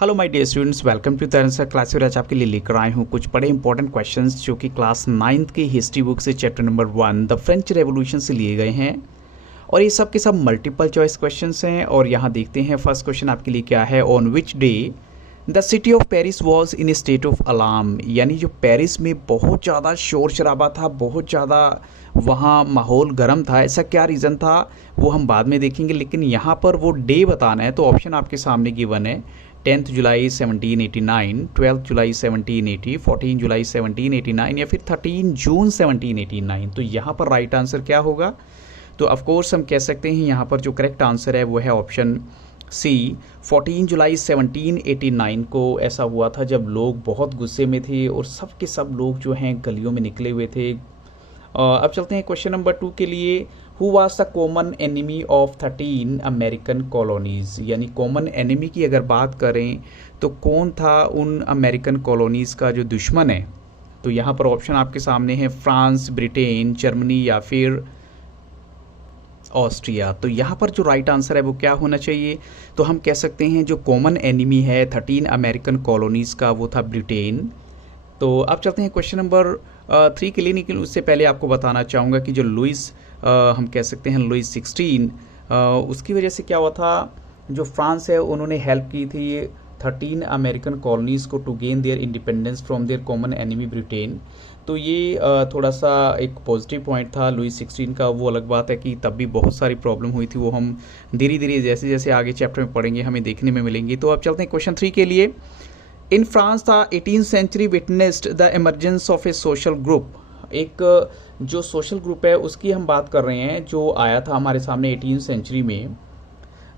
Hello my dear students, welcome to the answer class. आज आपके लिए लेकर आए हूँ कुछ बड़े इंपॉर्टेंट क्वेश्चंस जो कि क्लास 9th की हिस्ट्री बुक से chapter number 1 the French revolution से लिए गए हैं। और ये सब के सब मल्टीपल चॉइस क्वेश्चंस हैं। और यहाँ देखते हैं फर्स्ट क्वेश्चन आपके लिए क्या है। On which day the city of Paris was in A state of alarm, यानी जो पेरिस में बहुत ज़्यादा शोर शराबा था, बहुत ज़्यादा वहाँ माहौल गर्म था। ऐसा क्या रीज़न था वो हम बाद में देखेंगे, लेकिन यहाँ पर वो डे बताना है। तो ऑप्शन आपके सामने गिवन है 10 जुलाई 1789, 12 जुलाई 1780, 14 जुलाई 1789 या फिर 13 जून 1789। तो यहाँ पर राइट आंसर क्या होगा? तो ऑफकोर्स हम कह सकते हैं यहाँ पर जो करेक्ट आंसर है वो है ऑप्शन सी, 14 जुलाई 1789 को ऐसा हुआ था जब लोग बहुत गुस्से में थे और सब के सब लोग जो हैं गलियों में निकले हुए थे। अब चलते हैं क्वेश्चन नंबर 2 के लिए। Who was the common enemy of 13 American colonies, यानी कॉमन एनिमी की अगर बात करें तो कौन था उन अमेरिकन कॉलोनीज़ का जो दुश्मन है? तो यहाँ पर ऑप्शन आपके सामने है फ्रांस, ब्रिटेन, जर्मनी या फिर ऑस्ट्रिया। तो यहाँ पर जो राइट आंसर है वो क्या होना चाहिए? तो हम कह सकते हैं जो कॉमन एनिमी है 13 अमेरिकन कॉलोनीज़ का वो था ब्रिटेन। तो अब चलते हैं क्वेश्चन नंबर 3 के लिए। लेकिन उससे पहले आपको बताना चाहूँगा कि जो लुइस हम कह सकते हैं लुइस 16, उसकी वजह से क्या हुआ था, जो फ्रांस है उन्होंने हेल्प की थी 13 अमेरिकन कॉलोनीज़ को to gain their independence from their common enemy Britain. तो ये थोड़ा सा एक पॉजिटिव पॉइंट था लुइस 16 का। वो अलग बात है कि तब भी बहुत सारी प्रॉब्लम हुई थी, वो हम धीरे धीरे जैसे जैसे आगे चैप्टर में पढ़ेंगे हमें देखने में मिलेंगी। तो अब चलते हैं क्वेश्चन 3 के लिए। इन फ्रांस था 18th century witnessed the emergence of a social group. एक जो सोशल ग्रुप है उसकी हम बात कर रहे हैं जो आया था हमारे सामने 18th सेंचुरी में।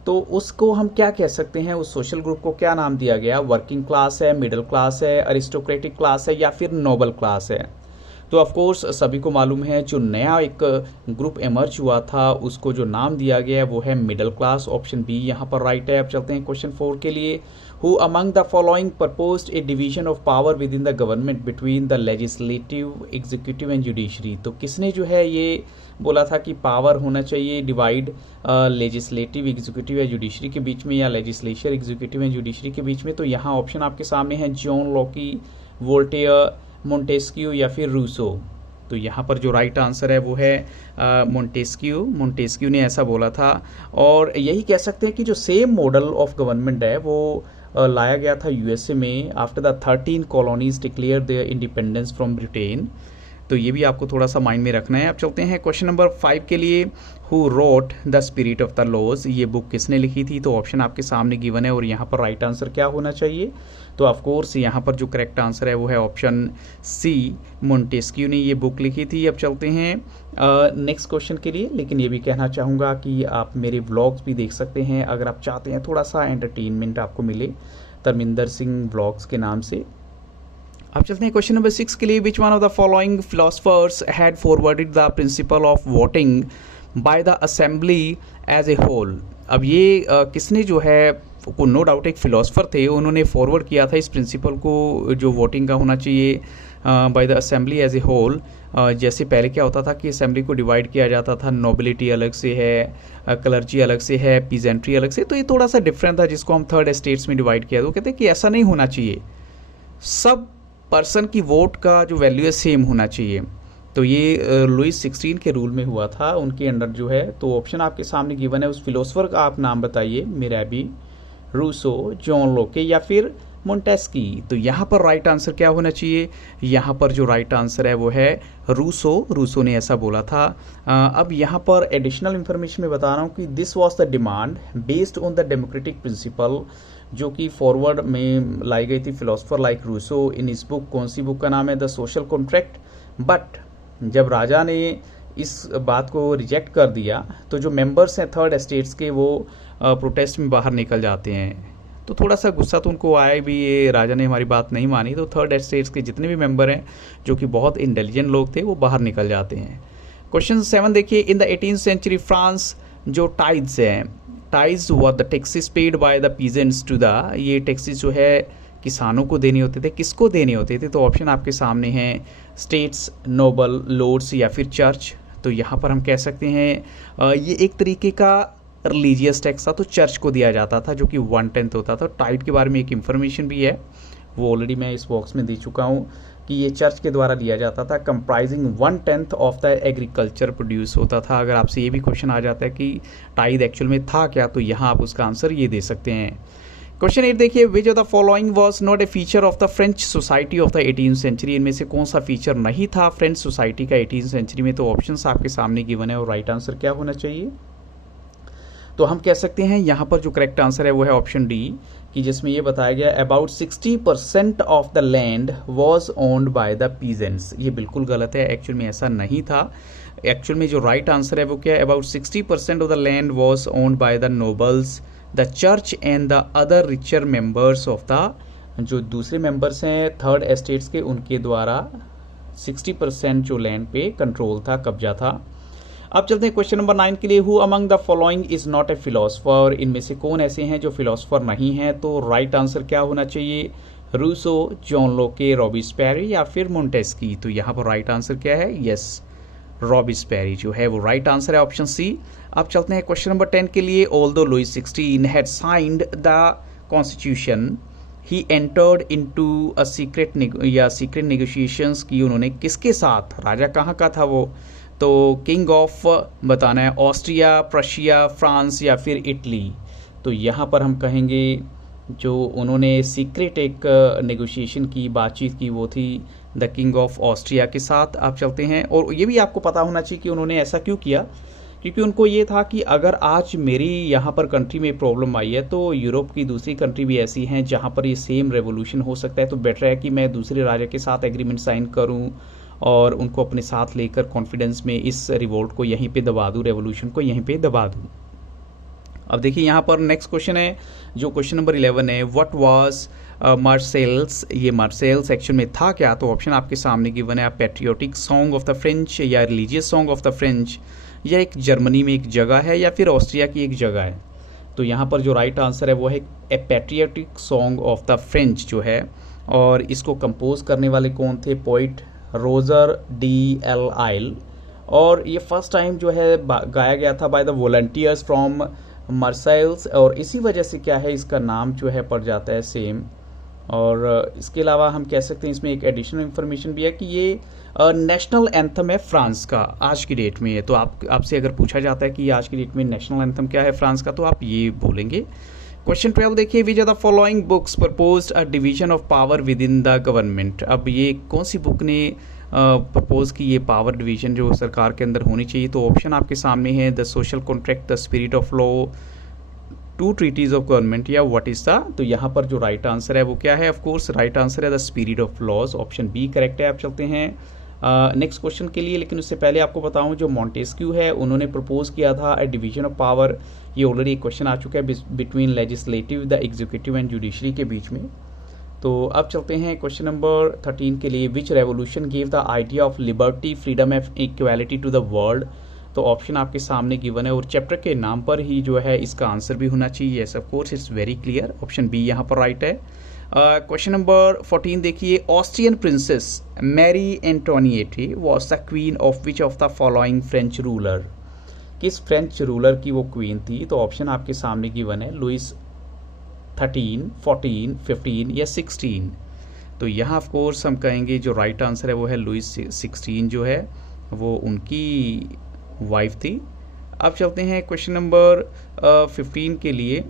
तो उसको हम क्या कह सकते हैं, उस सोशल ग्रुप को क्या नाम दिया गया? वर्किंग क्लास है, मिडिल क्लास है, अरिस्टोक्रेटिक क्लास है या फिर नोबल क्लास है? तो ऑफकोर्स सभी को मालूम है जो नया एक ग्रुप एमर्ज हुआ था उसको जो नाम दिया गया है वो है मिडिल क्लास। ऑप्शन बी यहाँ पर राइट है। अब चलते हैं क्वेश्चन 4 के लिए। Who among the following proposed A division of power within the government between the legislative, executive and judiciary. तो किसने जो है ये बोला था कि पावर होना चाहिए डिवाइड लेजिस्लेटिव, एग्जीक्यूटिव या जुडिशरी के बीच में, या लेजिस्लेचर, एग्जीक्यूटिव एंड जुडिशरी के बीच में? तो यहाँ ऑप्शन आपके सामने है जॉन लॉकी, वोल्टेयर, मोंटेस्क्यू या फिर रूसो। तो यहाँ पर जो राइट आंसर है वो है मोंटेस्क्यू ने ऐसा बोला था। और यही कह सकते हैं कि जो सेम मॉडल ऑफ गवर्नमेंट है वो लाया गया था यूएसए में after the 13 colonies declare there independence from Britain. तो ये भी आपको थोड़ा सा माइंड में रखना है। अब चलते हैं क्वेश्चन नंबर 5 के लिए। Who wrote the spirit of the laws, ये बुक किसने लिखी थी? तो ऑप्शन आपके सामने गिवन है और यहाँ पर राइट आंसर क्या होना चाहिए? तो ऑफकोर्स यहाँ पर जो करेक्ट आंसर है वो है ऑप्शन सी, मोंटेस्क्यू ने ये बुक लिखी थी। अब चलते हैं नेक्स्ट क्वेश्चन के लिए। लेकिन ये भी कहना चाहूँगा कि आप मेरे व्लॉग्स भी देख सकते हैं अगर आप चाहते हैं थोड़ा सा एंटरटेनमेंट आपको मिले, धर्मिंदर सिंह व्लॉग्स के नाम से। अब चलते हैं क्वेश्चन नंबर 6 के लिए। Which one of the following philosophers had forwarded the principle of voting by the assembly as a whole. अब ये किसने जो है, को नो डाउट एक फिलोसफर थे, उन्होंने फॉरवर्ड किया था इस प्रिंसिपल को जो वोटिंग का होना चाहिए by the assembly as a whole. जैसे पहले क्या होता था कि असेंबली को डिवाइड किया जाता था, नोबिलिटी अलग से है, क्लर्जी अलग से है, पीजेंट्री अलग से। तो ये थोड़ा सा डिफरेंट था जिसको हम थर्ड एस्टेट्स में डिवाइड किया। तो कहते हैं कि ऐसा नहीं होना चाहिए, सब पर्सन की वोट का जो वैल्यू है सेम होना चाहिए। तो ये लुइस 16 के रूल में हुआ था उनके अंडर जो है। तो ऑप्शन आपके सामने गिवन है, उस फिलोसफर का आप नाम बताइए, मिराबी, रूसो, जॉन लोके या फिर मोंटेस्की। तो यहाँ पर राइट आंसर क्या होना चाहिए? यहाँ पर जो राइट आंसर है वो है रूसो ने ऐसा बोला था। अब यहाँ पर एडिशनल इन्फॉर्मेशन में बता रहा हूँ कि this was the demand based on the democratic principle, जो कि फॉरवर्ड में लाई गई थी फिलोसफर लाइक रूसो इन इस बुक। कौन सी बुक का नाम है? The social contract. बट जब राजा ने इस बात को रिजेक्ट कर दिया तो जो मेंबर्स हैं थर्ड एस्टेट्स के वो प्रोटेस्ट में बाहर निकल जाते हैं। तो थोड़ा सा गुस्सा तो उनको आया भी, ये राजा ने हमारी बात नहीं मानी। तो थर्ड एस्टेट्स के जितने भी मेंबर हैं जो कि बहुत इंटेलिजेंट लोग थे वो बाहर निकल जाते हैं। क्वेश्चन 7 देखिए। In the 18th century France जो टाइड्स हैं, ties were the taxes paid by the peasants to the, ये टैक्सेस जो है किसानों को देने होते थे। किसको देने होते थे? तो ऑप्शन आपके सामने हैं स्टेट्स, नोबल, लॉर्ड्स या फिर चर्च। तो यहाँ पर हम कह सकते हैं ये एक तरीके का रिलीजियस टैक्स था तो चर्च को दिया जाता था, जो कि 1/10 होता था। टाइट के बारे में एक इन्फॉर्मेशन भी है, वो ऑलरेडी मैं इस बॉक्स में दे चुका हूँ कि ये चर्च के द्वारा लिया जाता था। Comprising 1/10 of the agriculture produce होता था। अगर आपसे ये भी क्वेश्चन आ जाता है कि टाइद एक्चुअल में था क्या, तो यहाँ आप उसका आंसर ये दे सकते हैं। क्वेश्चन 8 देखिए, which of the following was not a feature of the French society of the 18th century. इनमें से कौन सा फीचर नहीं था फ्रेंच सोसाइटी का 18th सेंचुरी में। तो ऑप्शंस आपके सामने गिवन है और राइट आंसर क्या होना चाहिए। तो हम कह सकते हैं यहाँ पर जो करेक्ट आंसर है वो है ऑप्शन डी, कि जिसमें ये बताया गया about 60% of the land was owned by the peasants. ये बिल्कुल गलत है, एक्चुअल में ऐसा नहीं था। एक्चुअल में जो राइट आंसर है वो क्या है, about 60% of the land was owned by the nobles, the church and the other richer members of the, जो दूसरे मेंबर्स हैं थर्ड एस्टेट्स के, उनके द्वारा 60% जो लैंड पे कंट्रोल था, कब्जा था। अब चलते हैं क्वेश्चन नंबर 9 के लिए। Who among the following is not a philosopher. इनमें से कौन ऐसे हैं जो फिलोसफर नहीं हैं। तो राइट आंसर क्या होना चाहिए, रूसो, जॉन लोके, रॉबिस्पेरी या फिर मोंटेस्की। तो यहाँ पर राइट आंसर क्या है, यस, रॉबिस्पेरी जो है वो राइट आंसर है, ऑप्शन सी। अब चलते हैं क्वेश्चन नंबर 10 के लिए। Although Louis 16 had signed the constitution, he entered into a secret negotiations की उन्होंने किसके साथ, राजा कहाँ का था वो। तो किंग ऑफ बताना है, ऑस्ट्रिया, प्रशिया, फ्रांस या फिर इटली। तो यहाँ पर हम कहेंगे जो उन्होंने सीक्रेट एक नेगोशिएशन की, बातचीत की, वो थी द किंग ऑफ ऑस्ट्रिया के साथ। आप चलते हैं, और ये भी आपको पता होना चाहिए कि उन्होंने ऐसा क्यों किया, क्योंकि उनको ये था कि अगर आज मेरी यहाँ पर कंट्री में प्रॉब्लम आई है तो यूरोप की दूसरी कंट्री भी ऐसी हैं जहाँ पर ये सेम रेवोल्यूशन हो सकता है, तो बेटर है कि मैं दूसरे राजा के साथ एग्रीमेंट साइन करूँ और उनको अपने साथ लेकर कॉन्फिडेंस में इस रिवोल्ट को यहीं पे दबा दूँ, रेवोल्यूशन को यहीं पे दबा दूँ। अब देखिए यहाँ पर नेक्स्ट क्वेश्चन है, जो क्वेश्चन नंबर 11 है, व्हाट वाज मार्सेल्स। ये मार्सेल्स एक्चुअल में था क्या। तो ऑप्शन आपके सामने गिवन है, patriotic song of the French या religious song of the French, या एक जर्मनी में एक जगह है या फिर ऑस्ट्रिया की एक जगह है। तो यहाँ पर जो राइट आंसर है वो है A patriotic song of the French जो है, और इसको कंपोज करने वाले कौन थे, पोइट रोजर डी एल आइल, और ये फर्स्ट टाइम जो है गाया गया था by the volunteers from Marseilles, और इसी वजह से क्या है इसका नाम जो है पड़ जाता है सेम। और इसके अलावा हम कह सकते हैं इसमें एक एडिशनल इन्फॉर्मेशन भी है कि ये नेशनल एंथम है फ्रांस का, आज की डेट में है। तो आपसे अगर पूछा जाता है कि आज की डेट में नेशनल एंथम क्या है फ्रांस का, तो आप ये बोलेंगे। क्वेश्चन 12 देखिए, which are the following books proposed a division of power within the government. अब ये कौन सी बुक ने प्रपोज की ये पावर डिवीजन जो सरकार के अंदर होनी चाहिए। तो ऑप्शन आपके सामने है, the social contract, the spirit of law, two treatises of government, या व्हाट इज द। तो यहाँ पर जो राइट आंसर है वो क्या है, ऑफ कोर्स राइट आंसर है the spirit of laws, option B correct है। आप चलते हैं नेक्स्ट क्वेश्चन के लिए, लेकिन उससे पहले आपको बताऊं जो मॉन्टेस्क्यू है उन्होंने प्रपोज किया था ए डिवीजन ऑफ पावर। ये ऑलरेडी एक क्वेश्चन आ चुका है between legislative, the executive and judiciary के बीच में। तो अब चलते हैं क्वेश्चन नंबर 13 के लिए, which revolution give the idea of liberty, freedom and equality to the world. तो ऑप्शन आपके सामने गिवन है और चैप्टर के नाम पर ही जो है इसका आंसर भी होना चाहिए। Yes of course it's very clear, option B यहाँ पर राइट है। क्वेश्चन नंबर 14 देखिए, Austrian princess Marie Antoinette was the queen of which of the following French ruler. किस फ्रेंच रूलर की वो क्वीन थी। तो ऑप्शन आपके सामने गिवन है, लुइस 13, 14, 15 या 16। तो यहाँ ऑफ कोर्स हम कहेंगे जो राइट आंसर है वो है लुइस 16 जो है वो उनकी वाइफ थी। अब चलते हैं क्वेश्चन नंबर 15 के लिए,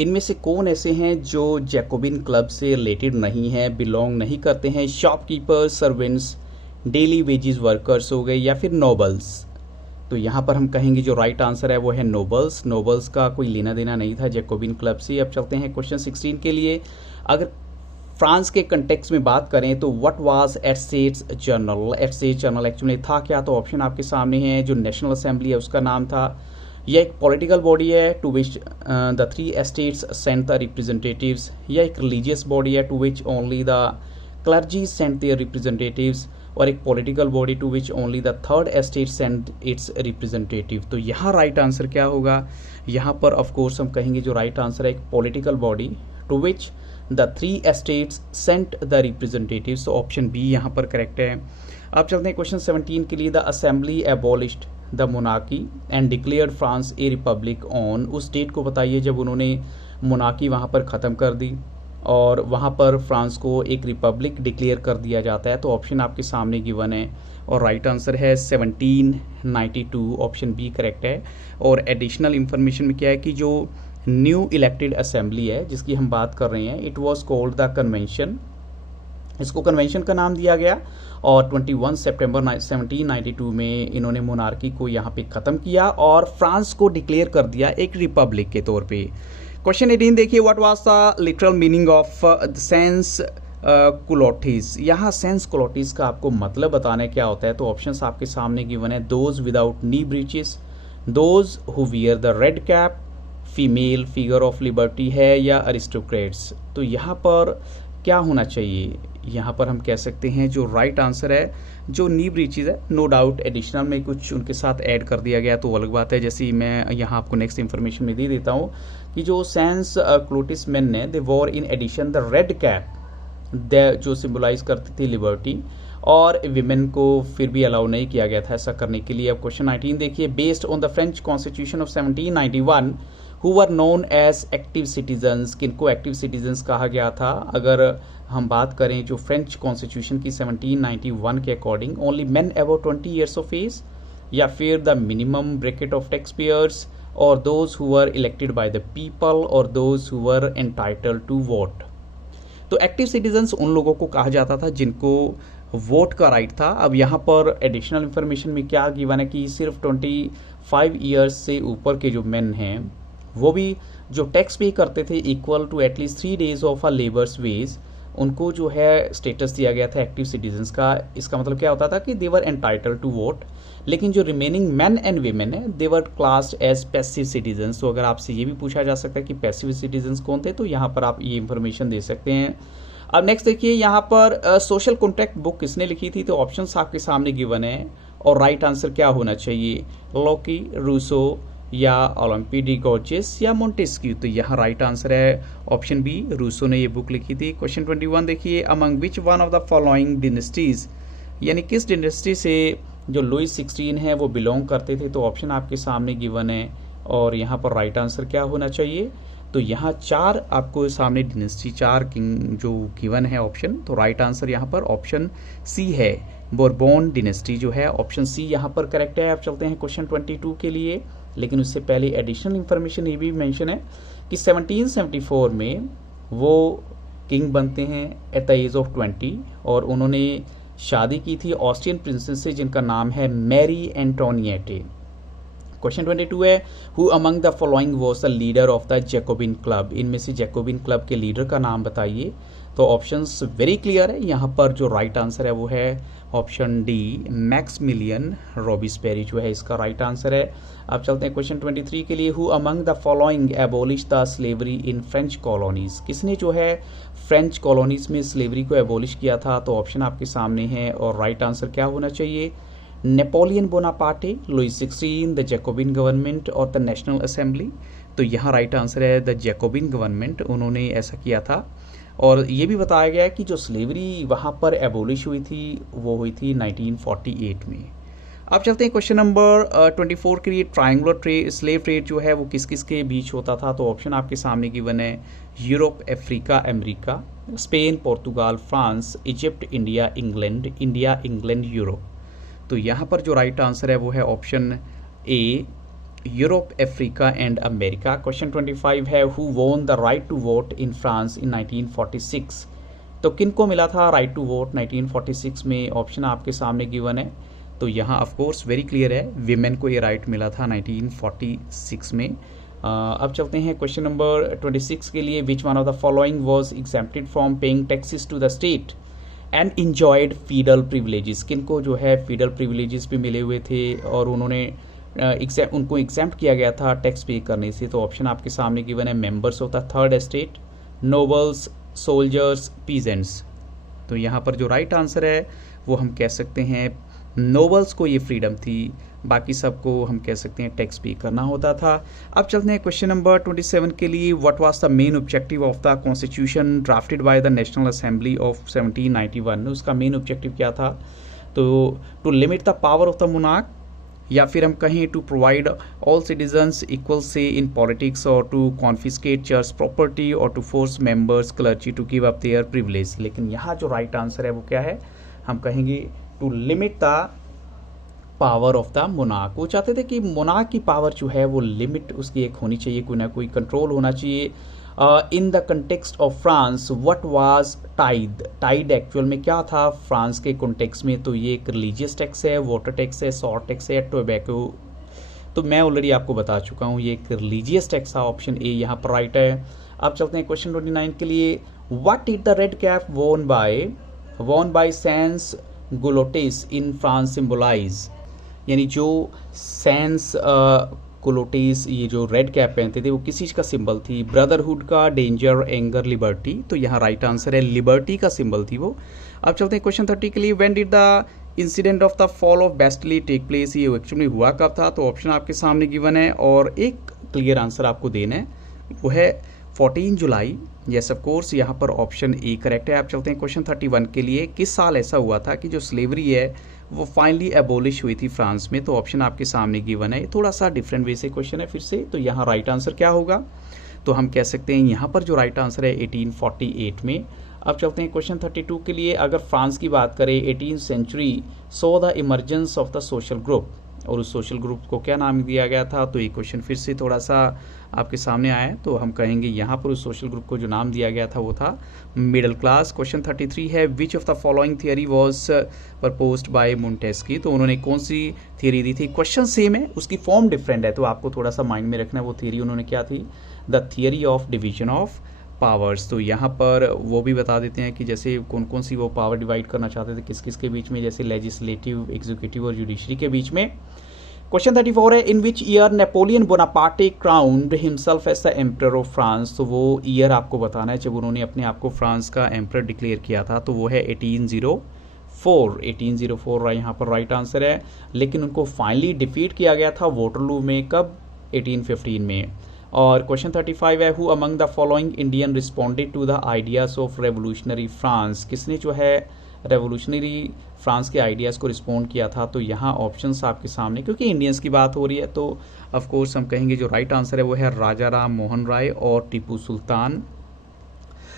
इनमें से कौन ऐसे हैं जो जैकोबिन क्लब से रिलेटेड नहीं है, बिलोंग नहीं करते हैं। Shopkeepers, servants, daily wages workers हो गए या फिर नोबल्स। तो यहाँ पर हम कहेंगे जो राइट आंसर है वो है नोबल्स। नोबल्स का कोई लेना देना नहीं था जैकोबिन क्लब से। अब चलते हैं क्वेश्चन 16 के लिए, अगर फ्रांस के कंटेक्स्ट में बात करें तो what was estates journal. Estates journal actually था क्या। तो ऑप्शन आपके सामने है, जो नेशनल असेंबली है उसका नाम था। यह एक पॉलिटिकल बॉडी है to which the 3 estates sent the representatives, या एक रिलीजियस बॉडी है to which only the clergy sent their representatives, और एक political body to which only the 3rd estate sent its representative. तो यहाँ राइट आंसर क्या होगा, यहाँ पर ऑफ कोर्स हम कहेंगे जो राइट आंसर है एक political body to which the 3 estates sent the representatives. तो ऑप्शन बी यहाँ पर करेक्ट है। अब चलते हैं क्वेश्चन 17 के लिए, the assembly abolished the monarchy and declared France A Republic on, उस डेट को बताइए जब उन्होंने मोनार्की वहाँ पर ख़त्म कर दी और वहाँ पर फ्रांस को एक रिपब्लिक डिक्लेयर कर दिया जाता है। तो ऑप्शन आपके सामने गिवन है और राइट आंसर है 1792, ऑप्शन बी करेक्ट है। और एडिशनल इंफॉर्मेशन में क्या है कि जो न्यू इलेक्टेड असेंबली है जिसकी हम बात कर रहे हैं, it was called the convention, इसको कन्वेंशन का नाम दिया गया और 21 सितंबर 1792 में इन्होंने मोनार्की को यहाँ पे ख़त्म किया और फ्रांस को डिक्लेयर कर दिया एक रिपब्लिक के तौर पे। क्वेश्चन 18 देखिए, what was the literal meaning of sans culottes. यहाँ सेंस कुलोटिस का आपको मतलब बताना है क्या होता है। तो ऑप्शंस आपके सामने गिवन है, those without knee breaches, those who wear the red cap, female figure of liberty है या अरिस्टोक्रेट्स। तो यहाँ पर क्या होना चाहिए, यहाँ पर हम कह सकते हैं जो राइट आंसर है जो नी ब्रीचेज है, नो डाउट एडिशनल में कुछ उनके साथ ऐड कर दिया गया तो अलग बात है। जैसे मैं यहाँ आपको नेक्स्ट इन्फॉर्मेशन में दे देता हूँ कि जो सेंस क्लोटिस मेन ने they wore in addition the red cap, जो सिंबलाइज करती थी लिबर्टी, और विमेन को फिर भी अलाउ नहीं किया गया था ऐसा करने के लिए। अब क्वेश्चन 19 देखिए, based on the French constitution of 1791 who were known as active citizens, किनको एक्टिव सिटीजन्स कहा गया था। अगर हम बात करें जो फ्रेंच कॉन्स्टिट्यूशन की 1791 के according, only men above 20 years of age, या फिर the minimum bracket of tax payers, और those who were elected by the people, और those who were entitled to vote. तो एक्टिव सिटीजन्स उन लोगों को कहा जाता था जिनको वोट का राइट था। अब यहाँ पर एडिशनल इंफॉर्मेशन में क्या गिवन है कि सिर्फ 25 ईयर्स से ऊपर के जो मेन हैं वो भी जो टैक्स पे करते थे equal to at least 3 days of a labour's wage, उनको जो है स्टेटस दिया गया था एक्टिव सिटीजन्स का। इसका मतलब क्या होता था कि दे वर एंटाइटल्ड टू वोट। लेकिन जो रिमेनिंग मैन एंड वीमेन है दे वर क्लास्ड एज पैसिव सिटीजन्स। तो अगर आपसे ये भी पूछा जा सकता है कि पैसिव सिटीजन्स कौन थे, तो यहाँ पर आप ये इंफॉर्मेशन दे सकते हैं। अब नेक्स्ट देखिए, यहाँ पर सोशल कॉन्ट्रैक्ट बुक किसने लिखी थी। तो ऑप्शंस आपके सामने गिवन है और राइट आंसर क्या होना चाहिए, लॉकी, रूसो या ओलंपी डी गॉर्जेस या मोंटेस्क्यू। तो यहाँ राइट आंसर है ऑप्शन बी, रूसो ने ये बुक लिखी थी। क्वेश्चन 21 देखिए, among which one of the following dynasties, यानी किस डिनेस्टी से जो लुई 16 है वो बिलोंग करते थे। तो ऑप्शन आपके सामने गिवन है और यहाँ पर राइट आंसर क्या होना चाहिए। तो यहाँ 4 आपको सामने डिनेस्टी, 4 किंग जो गिवन है ऑप्शन। तो राइट आंसर यहाँ पर ऑप्शन सी है, बोरबोन डिनेस्टी जो है, ऑप्शन सी यहाँ पर करेक्ट है। आप चलते हैं क्वेश्चन 22 के लिए, लेकिन उससे पहले एडिशनल इंफॉर्मेशन ये भी मेंशन है कि 1774 में वो किंग बनते हैं एट द एज ऑफ 20 और उन्होंने शादी की थी ऑस्ट्रियन प्रिंसेस से जिनका नाम है मैरी एंटोनिएटे। क्वेश्चन 22 है, who among the following was the leader of the Jacobin club, इनमें से जैकोबिन क्लब के लीडर का नाम बताइए। तो ऑप्शंस वेरी क्लियर है, यहाँ पर जो राइट आंसर है वो है ऑप्शन डी, मैक्समिलियन रॉबिस्पेरी जो है इसका राइट आंसर है। अब चलते हैं क्वेश्चन 23 के लिए, who among the following abolish the slavery in French colonies, किसने जो है फ्रेंच कॉलोनीज में स्लेवरी को एबोलिश किया था। तो ऑप्शन आपके सामने है और राइट आंसर क्या होना चाहिए, Napoleon Bonaparte, Louis 16, the Jacobian government और द नेशनल असेंबली। तो यहाँ राइट आंसर है द जैकोबिन गवर्नमेंट, उन्होंने ऐसा किया था। और ये भी बताया गया है कि जो स्लेवरी वहाँ पर एबोलिश हुई थी वो हुई थी 1948 में। अब चलते हैं क्वेश्चन नंबर 24 के लिए, ट्रायंगुलर स्लेव ट्रेड जो है वो किस किस के बीच होता था। तो ऑप्शन आपके सामने गिवन है, Europe, Africa, America, Spain, Portugal, France, Egypt, India, England, India, England, Europe. तो यहाँ पर जो राइट आंसर है वो है option A, Europe, Africa and America. Question 25 है, who won the right to vote in France in 1946। तो किनको मिला था राइट टू वोट 1946 में, ऑप्शन आपके सामने गिवन है। तो यहाँ ऑफ कोर्स वेरी क्लियर है, विमेन को ये राइट मिला था 1946 में। अब चलते हैं क्वेश्चन नंबर 26 के लिए, which one of the following was exempted from paying taxes to the state and enjoyed feudal privileges, किनको जो है फीडल प्रिविलेजेस भी मिले हुए थे और उन्होंने उनको एग्जेम्प्ट किया गया था टैक्स पे करने से। तो ऑप्शन आपके सामने गिवन है, members of the third estate, nobles, soldiers, peasants. तो यहाँ पर जो राइट आंसर है वो हम कह सकते हैं नोबल्स को ये फ्रीडम थी, बाकी सबको हम कह सकते हैं टैक्स पे करना होता था। अब चलते हैं क्वेश्चन नंबर 27 के लिए, what was the main objective of the constitution drafted by the national assembly of 1791। उसका मेन ऑब्जेक्टिव क्या था। तो to limit the power of the monarch, या फिर हम कहें to provide all citizens equal say in politics और to confiscate church property और to force members clergy to give up their privilege. लेकिन यहाँ जो राइट आंसर है वो क्या है, हम कहेंगे to limit the power of the monarch. वो चाहते थे कि मोनार्क की पावर जो है वो लिमिट उसकी एक होनी चाहिए, कोई ना कोई कंट्रोल होना चाहिए। In the context of France what was tithe, tithe actual में क्या था फ्रांस के कॉन्टेक्स्ट में, तो ये एक रिलीजियस टैक्स है, वाटर टैक्स है, सॉल्ट टैक्स है, टोबैको। तो मैं ऑलरेडी आपको बता चुका हूँ ये एक रिलीजियस टैक्स था, ऑप्शन ए यहाँ पर राइट है। अब चलते हैं क्वेश्चन 29 के लिए। What did the red cap won by sans culottes in France symbolize, यानी जो सैंस गुलोटेस ये जो रेड कैप पहनते थे वो किस चीज़ का सिंबल थी, ब्रदरहुड का, डेंजर, एंगर, लिबर्टी। तो यहाँ राइट आंसर है लिबर्टी का सिंबल थी वो। अब चलते हैं क्वेश्चन 30 के लिए। When did the incident of the fall of Bastille take place, ये एक्चुअली हुआ कब था, तो ऑप्शन आपके सामने गिवन है और एक क्लियर आंसर आपको देना है, वो है 14 जुलाई। यस ऑफ कोर्स, यहाँ पर ऑप्शन ए करेक्ट है। आप चलते हैं क्वेश्चन 31 के लिए। किस साल ऐसा हुआ था कि जो स्लेवरी है वो फाइनली एबोलिश हुई थी फ्रांस में, तो ऑप्शन आपके सामने गिवन है। थोड़ा सा डिफरेंट वे से क्वेश्चन है फिर से, तो यहाँ राइट आंसर क्या होगा, तो हम कह सकते हैं यहाँ पर जो राइट आंसर है 1848 में। अब चलते हैं क्वेश्चन 32 के लिए। अगर फ्रांस की बात करें, 18th century so the emergence of the social group, और उस सोशल ग्रुप को क्या नाम दिया गया था, तो ये क्वेश्चन फिर से थोड़ा सा आपके सामने आया है, तो हम कहेंगे यहाँ पर उस सोशल ग्रुप को जो नाम दिया गया था वो था मिडिल क्लास। क्वेश्चन 33 है। विच of the following theory was proposed by Montesquieu, तो उन्होंने कौन सी थियरी दी थी। क्वेश्चन सेम है, उसकी फॉर्म डिफरेंट है, तो आपको थोड़ा सा माइंड में रखना है वो थियरी उन्होंने क्या थी, the theory of division of powers. तो यहाँ पर वो भी बता देते हैं कि जैसे कौन कौन सी वो पावर डिवाइड करना चाहते थे किस किस के बीच में, जैसे लेजिस्लेटिव, एग्जीक्यूटिव और जुडिशरी के बीच में। क्वेश्चन 34 है। In which year Napoleon Bonaparte crowned himself as the emperor of France, तो वो ईयर आपको बताना है जब उन्होंने अपने आप को फ्रांस का एम्परर डिक्लेयर किया था, तो वो है 1804 यहाँ पर राइट आंसर है। लेकिन उनको फाइनली डिफीट किया गया था वोटरलू में, कब, 1815 में। और क्वेश्चन 35 है। Who among the following Indian responded to the ideas of revolutionary France, किसने जो है रेवोल्यूशनरी फ्रांस के आइडियाज़ को रिस्पॉन्ड किया था, तो यहाँ ऑप्शंस आपके सामने, क्योंकि इंडियंस की बात हो रही है तो ऑफ कोर्स हम कहेंगे जो राइट आंसर है वो है राजा राम मोहन राय और टीपू सुल्तान।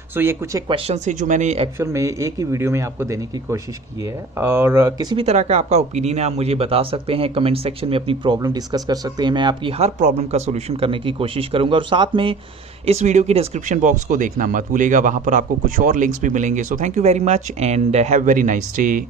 सो ये कुछ एक क्वेश्चन है जो मैंने एक्चुअल में एक ही वीडियो में आपको देने की कोशिश की है, और किसी भी तरह का आपका ओपिनियन है आप मुझे बता सकते हैं, कमेंट सेक्शन में अपनी प्रॉब्लम डिस्कस कर सकते हैं, मैं आपकी हर प्रॉब्लम का सोल्यूशन करने की कोशिश करूंगा। और साथ में इस वीडियो की डिस्क्रिप्शन बॉक्स को देखना मत भूलिएगा, वहाँ पर आपको कुछ और लिंक्स भी मिलेंगे। So thank you very much and have very nice day.